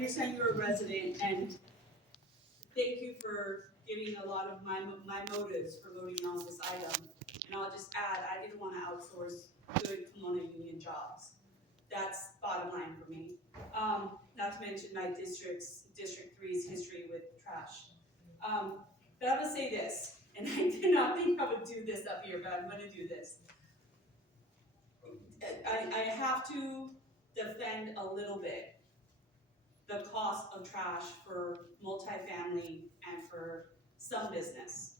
understand you're a resident, and thank you for giving a lot of my motives for voting on this item. And I'll just add, I didn't want to outsource good Pomona union jobs. That's bottom line for me. Not to mention my District 3's history with trash. But I'm gonna say this, and I did not think I would do this up here, but I'm gonna do this. I have to defend a little bit the cost of trash for multifamily and for some business.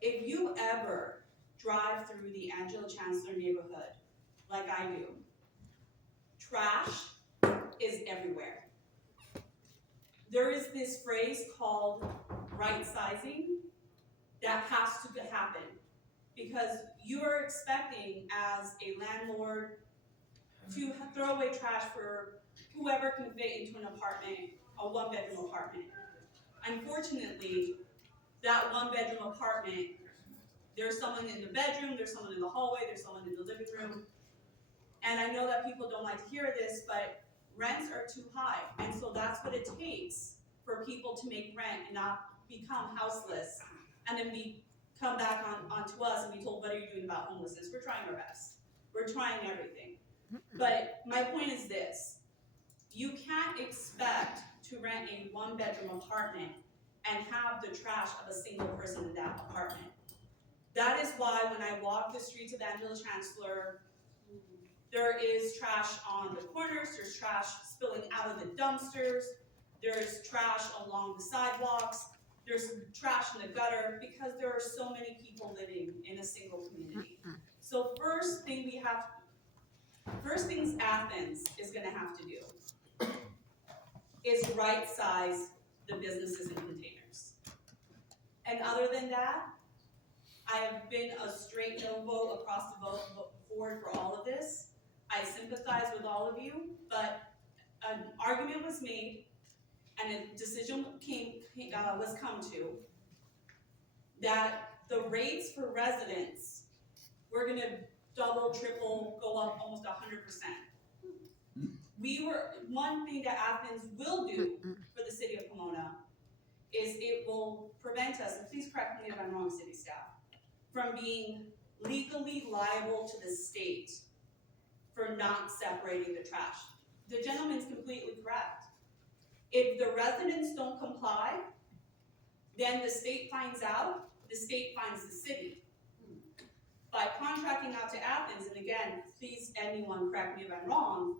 If you ever drive through the Angela Chancellor neighborhood, like I do, trash is everywhere. There is this phrase called right sizing that has to happen, because you are expecting as a landlord to throw away trash for whoever can fit into an apartment, a one-bedroom apartment. Unfortunately, that one-bedroom apartment, there's someone in the bedroom, there's someone in the hallway, there's someone in the living room. And I know that people don't like to hear this, but rents are too high. And so that's what it takes for people to make rent and not become houseless, and then come back onto us and be told, what are you doing about homelessness? We're trying our best. We're trying everything. But my point is this: you can't expect to rent a one-bedroom apartment and have the trash of a single person in that apartment. That is why when I walk the streets of Angela Chancellor, there is trash on the corners, there's trash spilling out of the dumpsters, there's trash along the sidewalks, there's trash in the gutter, because there are so many people living in a single community. So first things Athens is gonna have to do is right size the businesses and containers. And other than that, I have been a straight no vote across the board for all of this. I sympathize with all of you, but an argument was made and a decision was come to that the rates for residents were gonna double, triple, go up almost 100%. One thing that Athens will do for the city of Pomona is it will prevent us, and please correct me if I'm wrong, city staff, from being legally liable to the state for not separating the trash. The gentleman's completely correct. If the residents don't comply, then the state finds out, the state fines the city. By contracting out to Athens, and again, please anyone correct me if I'm wrong,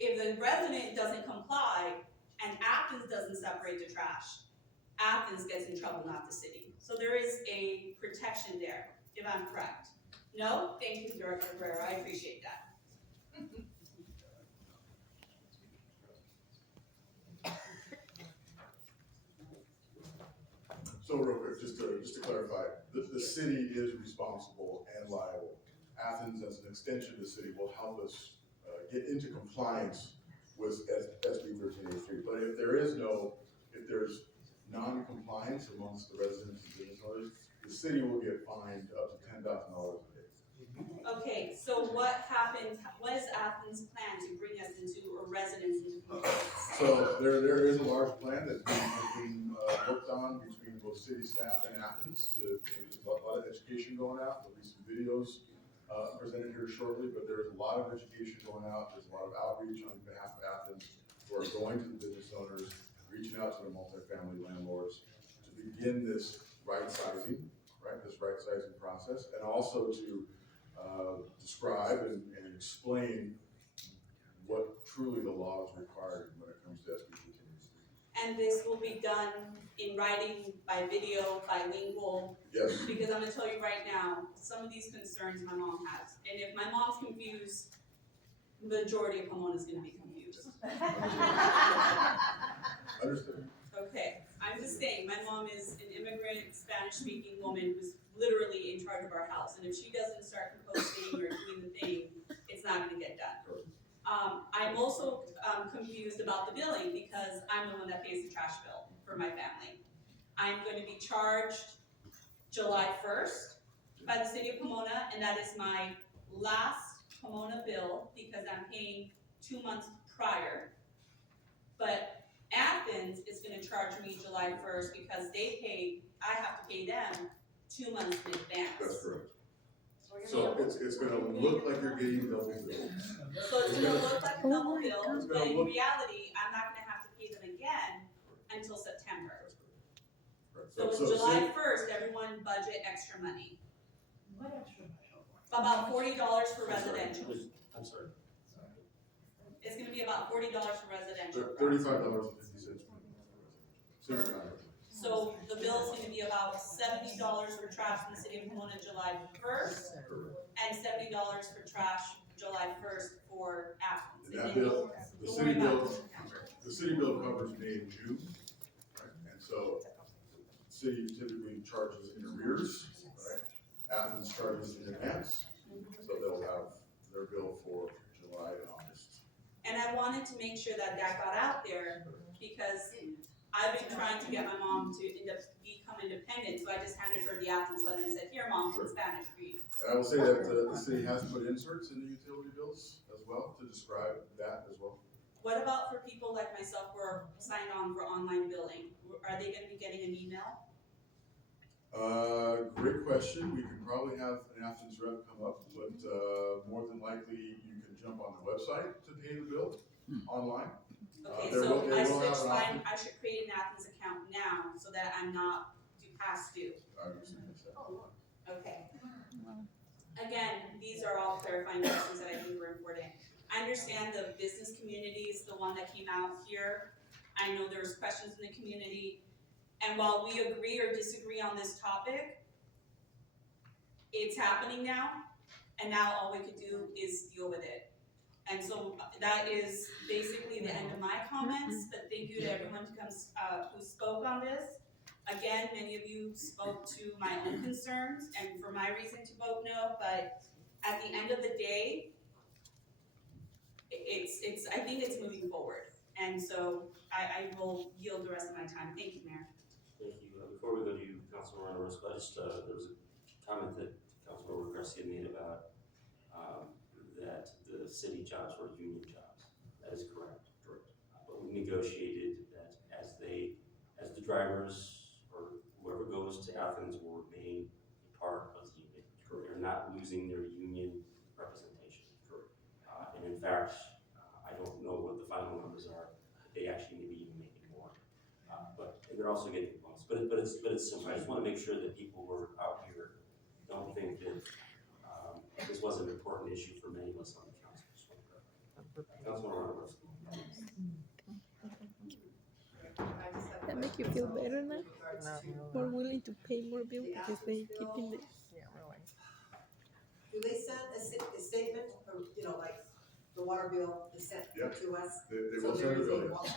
if the resident doesn't comply and Athens doesn't separate the trash, Athens gets in trouble, not the city. So there is a protection there, if I'm correct. No? Thank you, Director Herrera, I appreciate that. So real quick, just to clarify, the city is responsible and liable. Athens, as an extension of the city, will help us get into compliance with SB 1383. But if there's non-compliance amongst the residents and business owners, the city will get fined up to $10,000 a day. Okay, so what is Athens' plan to bring us into, or residents into compliance? So there is a large plan that's being worked on between both city staff and Athens. There's a lot of education going out. There'll be some videos presented here shortly, but there's a lot of education going out. There's a lot of outreach on behalf of Athens who are going to the business owners, reaching out to the multifamily landlords to begin this right sizing process, and also to describe and explain what truly the law is required when it comes to SB 1383. And this will be done in writing, by video, bilingual? Yes. Because I'm gonna tell you right now, some of these concerns my mom has. And if my mom's confused, the majority of Pomona's gonna be confused. Understood. Okay, I'm just saying, my mom is an immigrant, Spanish-speaking woman who's literally in charge of our house. And if she doesn't start proposing or doing the thing, it's not gonna get done. Sure. I'm also confused about the billing, because I'm the one that pays the trash bill for my family. I'm going to be charged July 1st by the city of Pomona, and that is my last Pomona bill, because I'm paying 2 months prior. July first, because I have to pay them 2 months in advance. That's correct. So it's gonna look like you're getting double billed. So it's gonna look like a Oh double my bill, God. but in reality, I'm not gonna have to pay them again until September. That's correct. So So it's July say- first, everyone budget extra money, What extra? about $40 for residential. I'm sorry. It's gonna be about $40 for residential. $35.50. Single family. So the bill's gonna be about $70 for trash in the city of Pomona July first, and $70 for trash July first for Athens. And that then bill, the don't city worry about bill, September. the city bill covers May and June, right? And so, the city typically charges in arrears, right? Athens charges in advance, so they'll have their bill for July and August. And I wanted to make sure that that got out there, because I've been trying to get my mom to become independent, so I just handed her the Athens letter and said, here, mom, Sure. it's Spanish, read. And I will say that the city has put inserts in the utility bills as well to describe that as well. What about for people like myself who are signed on for online billing? Are they gonna be getting an email? Great question. We could probably have an Athens rep come up, but, more than likely you can jump on the website to pay the bill online. Okay, There so will- they I will should have an option. I should create an Athens account now, so that I'm not past due. I would suggest that. Okay. Again, these are all clarifying questions that I think were important. I understand the business community is the one that came out here. I know there's questions in the community. And while we agree or disagree on this topic, it's happening now, and now all we could do is deal with it. And so that is basically the end of my comments, but thank you to everyone who spoke on this. Again, many of you spoke to my own concerns and for my reason to vote no, but at the end of the day, I think it's moving forward. And so I will yield the rest of my time. Thank you, Mayor. Thank you. Before we go to you, Councilor Orozco, there was a comment that Councilor Garcia made about, that the city jobs were union jobs. That is correct. Correct. But we negotiated that as the drivers or whoever goes to Athens will remain a part of the union. Correct. They're not losing their union representation. Correct. And in fact, I don't know what the final numbers are. They actually may be even making more. But and they're also getting bonus. But it's simple. I just want to make sure that people who are out here don't think that this wasn't an important issue for many of us on the council. Councilor Roberts. That make you feel better now? More willing to pay more bill because they keep in the. Do they send a statement, or, like, the water bill is sent Yep. to us? They will send a bill, yes.